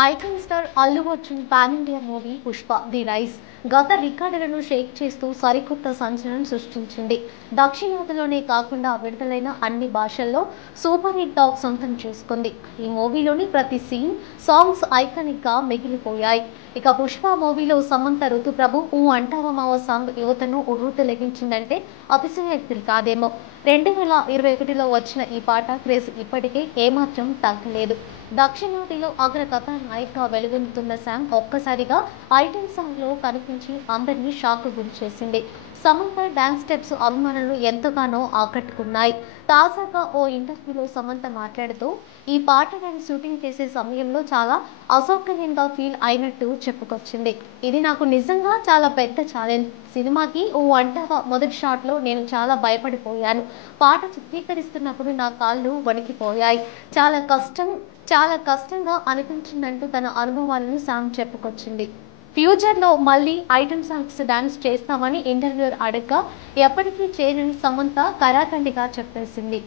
Icon star Allu Arjun pan India movie 'Pushpa the rise' గత రికార్డులను షేక్ చేస్తూ సరికొత్త సంచలనం సృష్టించింది. దక్షిణాదిలోనే కాకుండా విడుదలైన అన్ని భాషల్లో సూపర్ హిట్ టాక్ సొంతం చేసుకుంది. ఈ మూవీలోని ప్రతి సీన్, సాంగ్స్ ఐకానిక్ గా మిగిలిపోయాయి. ఇక 'పుష్ప' మూవీలో సమంత ఋతుప్రభు 'ఊ అంటావా మావా' సాంగ్ యువతను ఉర్రూతలెగించిందంటే అతిశయోక్తి కాదేమో. 2021లో వచ్చిన ఈ పాట క్రేజ్ ఇప్పటికే ఏమాత్రం తగ్గలేదు. దక్షిణాదిలో అగ్ర కథానాయికగా వెలుగొందుతున్న శామ్ ఒక్కసారిగా ఐటెం సాంగ్లో కనిపించి అందరినీ షాక్కు గురిచేసింది. సమంత డాన్స్ స్టెప్స్ అభిమానులను ఎంతగానో ఆకట్టుకున్నాయి. తాజాగా ఓ ఇంటర్వ్యూలో సమంత మాట్లాడుతూ ఈ పాట నేను షూటింగ్ చేసే సమయంలో చాలా అసౌకర్యంగా ఫీల్ అయినట్టు చెప్పుకొచ్చింది. ఇది నాకు నిజంగా చాలా పెద్ద ఛాలెంజ్. సినిమాకి 'ఊ అంటావా' మొదటి షాట్లో నేను చాలా భయపడిపోయాను. పాట చిత్రీకరిస్తున్నప్పుడు నా కాళ్లు వణికిపోయాయి. చాలా కష్టంగా అనిపించిందంటూ తన అనుభవాలను శామ్ చెప్పుకొచ్చింది. ఫ్యూచర్లో మళ్లీ ఐటెం సాంగ్స్ డాన్స్ చేస్తామని ఇంటర్వ్యూయర్ అడగ్గా ఎప్పటికీ చేయనని సమంత ఖరాఖండిగా చెప్పేసింది.